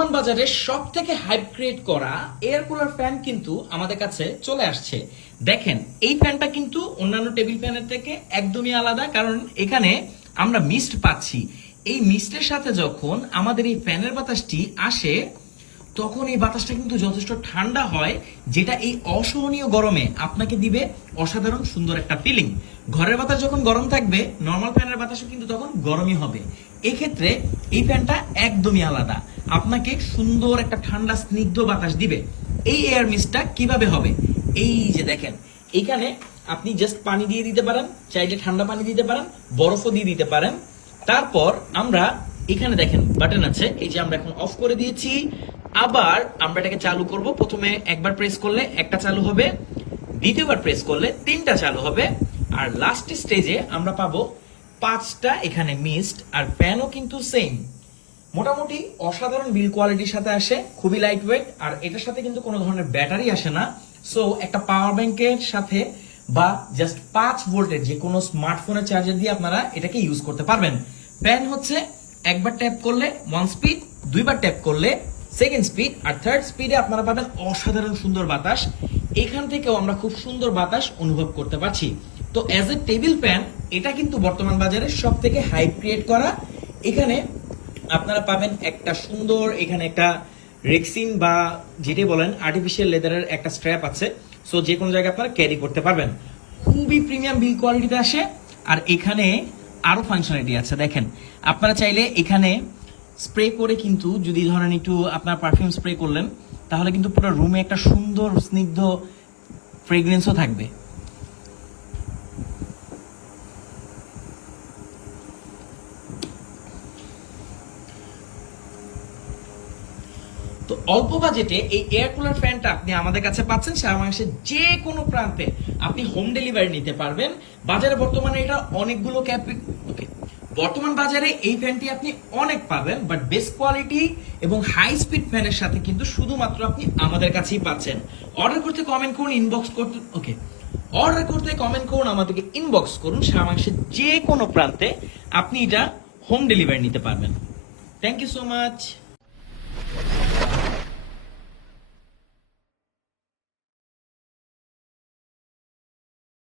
বর্তমান বাজারে সব থেকে হাইপ ক্রিয়েট করা এয়ার কুলার ফ্যান কিন্তু আমাদের কাছে চলে আসছে। দেখেন এই ফ্যানটা কিন্তু অন্যান্য টেবিল ফ্যানের থেকে একদমই আলাদা, কারণ এখানে আমরা মিস্ট পাচ্ছি। এই মিস্টের সাথে যখন আমাদের এই ফ্যানের বাতাসটি আসে তখন এই বাতাসটা কিন্তু যথেষ্ট ঠান্ডা হয়, যেটা এই অসহনীয় গরমে আপনাকে দিবে অসাধারণ সুন্দর একটা ফিলিং। ঘরের বাতাস যখন গরম থাকবে, নর্মাল ফ্যানের বাতাসও কিন্তু তখন গরমই হবে। এক্ষেত্রে এই ফ্যানটা একদমই আলাদা, আপনাকে সুন্দর একটা ঠান্ডা স্নিগ্ধ বাতাস দিবে। এই এয়ার মিস্টটা কিভাবে হবে, এই যে দেখেন এখানে আপনি জাস্ট পানি দিয়ে দিতে পারেন, চাইলে ঠান্ডা পানি দিতে পারেন, বরফও দিয়ে দিতে পারেন। তারপর আমরা এখানে দেখেন বাটন আছে, এই যে আমরা এখন অফ করে দিয়েছি। আবার আমরা এটাকে চালু করব। প্রথমে একবার প্রেস করলে একটা চালু হবে, দ্বিতীয়বার প্রেস করলে তিনটা চালু হবে, আর লাস্ট স্টেজে আমরা পাবো পাঁচটা এখানে মিস্ট। আর ফ্যানও কিন্তু সেম, মোটামুটি অসাধারণ বিল কোয়ালিটির সাথে আসে, খুবই লাইট ওয়েট। আর এটার সাথে কিন্তু কোনো ধরনের ব্যাটারি আসে না। সো একটা পাওয়ার ব্যাংকের সাথে বা জাস্ট 5 ভোল্টের যে কোনো স্মার্টফোনের চার্জার দিয়ে আপনারা এটাকে ইউজ করতে পারবেন। ফ্যান হচ্ছে একবার ট্যাপ করলে 1 স্পিড, দুইবার ট্যাপ করলে 2nd স্পিড, আর 3rd স্পিডে আপনারা পাবেন অসাধারণ সুন্দর বাতাস। এখান থেকেও আমরা খুব সুন্দর বাতাস অনুভব করতে পারছি। তো অ্যাজ এ টেবিল ফ্যান এটা কিন্তু বর্তমান বাজারে সব থেকে হাইপ ক্রিয়েট করা। এখানে আপনারা পাবেন একটা সুন্দর, এখানে একটা রেক্সিন বা যেটাই বলেন আর্টিফিশিয়াল লেদারের একটা স্ট্র্যাপ আছে। সো যে কোনো জায়গায় আপনারা ক্যারি করতে পারবেন, খুবই প্রিমিয়াম বিল কোয়ালিটিতে আসে। আর এখানে আরো ফাংশনালিটি আছে, দেখেন আপনারা চাইলে এখানে স্প্রে করে কিন্তু, যদি ধরেন একটু আপনার পারফিউম স্প্রে করলেন, তাহলে কিন্তু পুরো রুমে একটা সুন্দর স্নিগ্ধ ফ্রেগ্রেন্সও থাকবে। তো অল্প বাজেটে এই এয়ার কুলার ফ্যানটা আপনি আমাদের কাছে পাচ্ছেন সারা বাংলাদেশের যে কোনো প্রান্তে। আপনি হোম ডেলিভারি নিতে পারবেন। বাজারে বর্তমানে এটা অনেকগুলো ওকে, বর্তমান বাজারে এই ফ্যানটি আপনি অনেক পাবেন, বাট বেস্ট কোয়ালিটি এবং হাই স্পিড ফ্যানের সাথে কিন্তু শুধুমাত্র আপনি আমাদের কাছেই পাচ্ছেন। অর্ডার করতে কমেন্ট করুন, ইনবক্স করতে অর্ডার করতে কমেন্ট করুন, আমাদেরকে ইনবক্স করুন। সারা বাংলাদেশের যে কোনো প্রান্তে আপনি এটা হোম ডেলিভারি নিতে পারবেন। Thank you so much.